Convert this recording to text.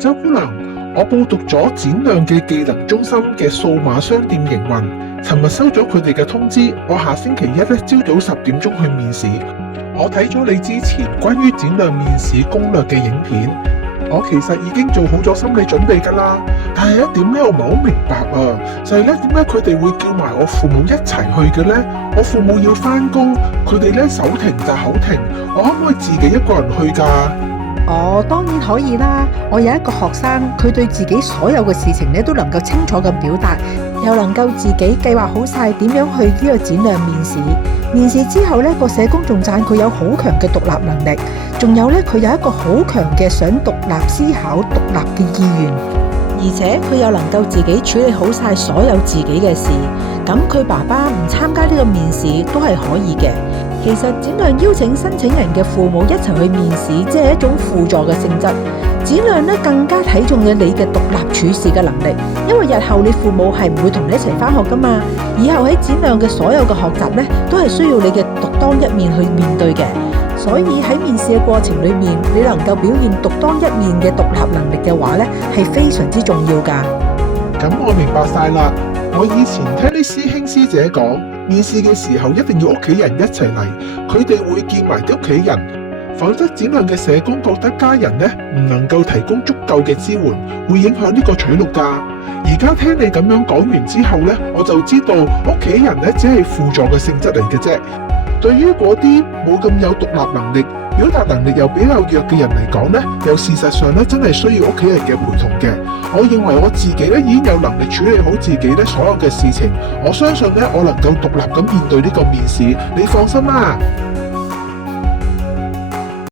周姑娘，我報讀咗展亮嘅技能中心嘅數碼商店營運，尋日收咗佢哋嘅通知，我下星期一咧朝早10點鐘去面試。我睇咗你之前關於展亮面試攻略嘅影片，我其實已經做好咗心理準備㗎啦。但係一點咧，我唔係好明白啊，就係咧點解佢哋會叫埋我父母一齊去嘅呢？我父母要返工，佢哋咧手停就口停，我可唔可以自己一個人去㗎？哦，當然可以啦。我有一個學生，佢對自己所有嘅事情咧都能夠清楚咁表達，又能夠自己計劃好晒點樣去呢個展亮面試。面試之後咧，個社工仲讚佢有好強嘅獨立能力，仲有咧佢有一個好強嘅想獨立思考、獨立嘅意願，而且佢又能夠自己處理好晒所有自己嘅事。咁佢爸爸唔參加呢個面試都係可以嘅。其實展亮邀請申請人嘅父母一齊去面試，即係一種輔助嘅性質。展亮咧更加睇重咗你嘅獨立處事嘅能力，因為日後你父母係唔會同你一齊返學噶嘛。以後喺展亮嘅所有嘅學習咧，都係需要你嘅獨當一面去面對嘅。所以喺面試嘅過程裏面，你能夠表現獨當一面嘅獨立能力嘅話咧，係非常之重要噶。咁我明白晒啦。我以前聽啲師兄師姐講，面試嘅時候一定要屋企人一齊嚟，佢哋會見埋啲屋企人，否則展亮嘅社工覺得家人咧唔能夠提供足夠嘅支援，會影響呢個取錄㗎。而家聽你咁樣講完之後咧，我就知道屋企人咧只係輔助嘅性質嚟嘅啫。對於嗰啲冇咁有獨立能力、表達能力又比較弱嘅人嚟講咧，又事實上咧真係需要屋企人嘅陪同嘅。我認為我自己咧已經有能力處理好自己咧所有嘅事情，我相信咧我能夠獨立咁面對呢個面試，你放心啦。